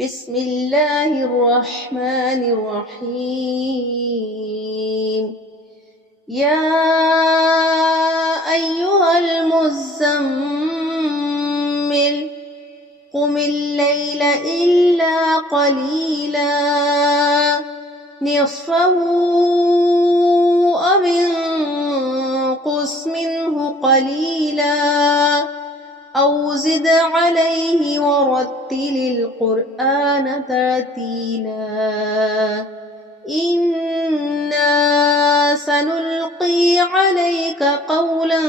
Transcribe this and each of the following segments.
بسم الله الرحمن الرحيم. يا أيها المزمل قم الليل إلا قليلا نصفه أو انقص منه قليلا أو زد عليه ورتل القرآن ترتيلا إنا سنلقي عليك قولا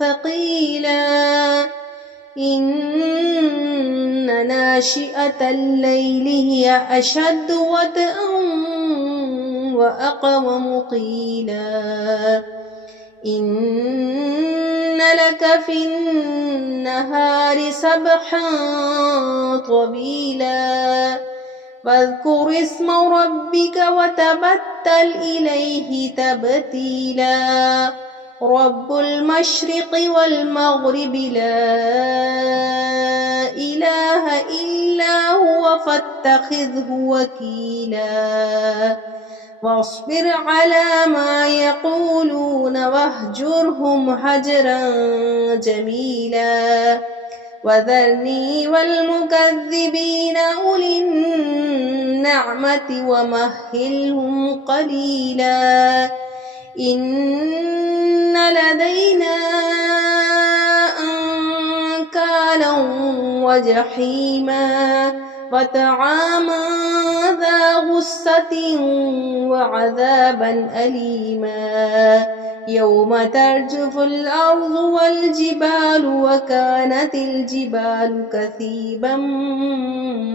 ثقيلا إن ناشئة الليل هي أشد وطئا وأقوم قيلا إن لك في النهار سبحا طويلا واذكر اسم ربك وتبتل إليه تبتيلا رب المشرق والمغرب لا إله إلا هو فاتخذه وكيلا واصبر على ما يقولون واهجرهم هجرا جميلا وذرني والمكذبين أولي النعمة ومهلهم قليلا إن لدينا أنكالا وجحيما وطعاما ذا غصة وعذابا أليما يوم ترجف الأرض والجبال وكانت الجبال كثيبا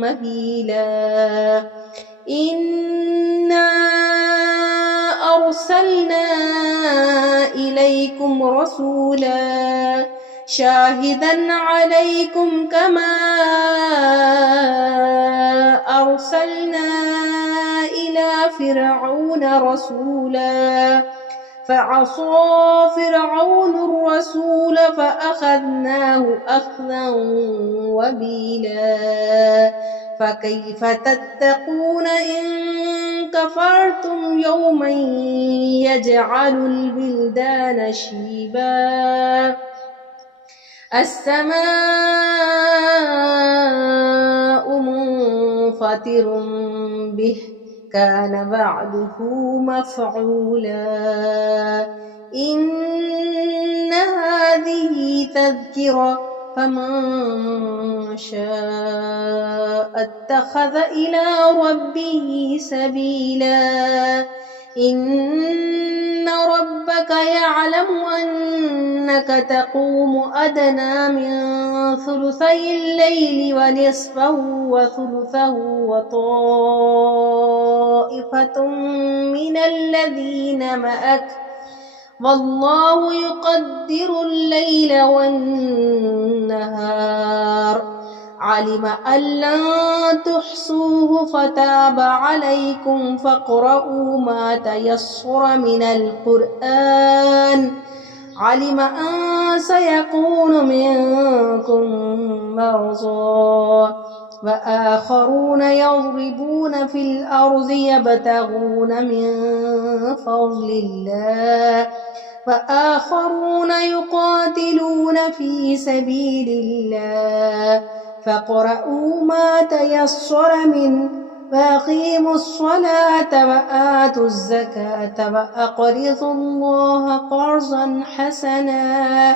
مهيلا إنا أرسلنا إليكم رسولا شاهدا عليكم كما أرسلنا إلى فرعون رسولا فعصى فرعون الرسول فأخذناه أخذا وبيلا فكيف تتقون إن كفرتم يوما يجعل البلدان شيبا السماء منفطر به كان وعده مفعولا إن هذه تذكرة فمن شاء اتخذ إلى ربه سبيلا إن ربك يعلم أنك تقوم أدنى من ثلثي الليل ونصفه وثلثه وطائفة من الذين معك والله يقدر الليل والنهار علم أن لن تحصوه فتاب عليكم فاقرؤوا ما تيسر من القرآن علم أن سيكون منكم مرضى وآخرون يضربون في الأرض يبتغون من فضل الله وآخرون يقاتلون في سبيل الله فاقرؤوا ما تيسر منه وأقيموا الصلاة وآتوا الزكاة وأقرضوا الله قرضا حسنا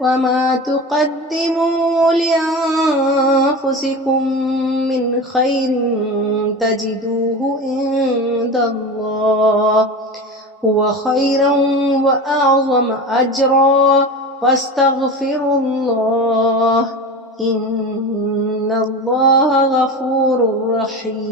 وما تقدموا لأنفسكم من خير تجدوه عند الله هو خيرا وأعظم أجرا واستغفروا الله إن الله غفور رحيم.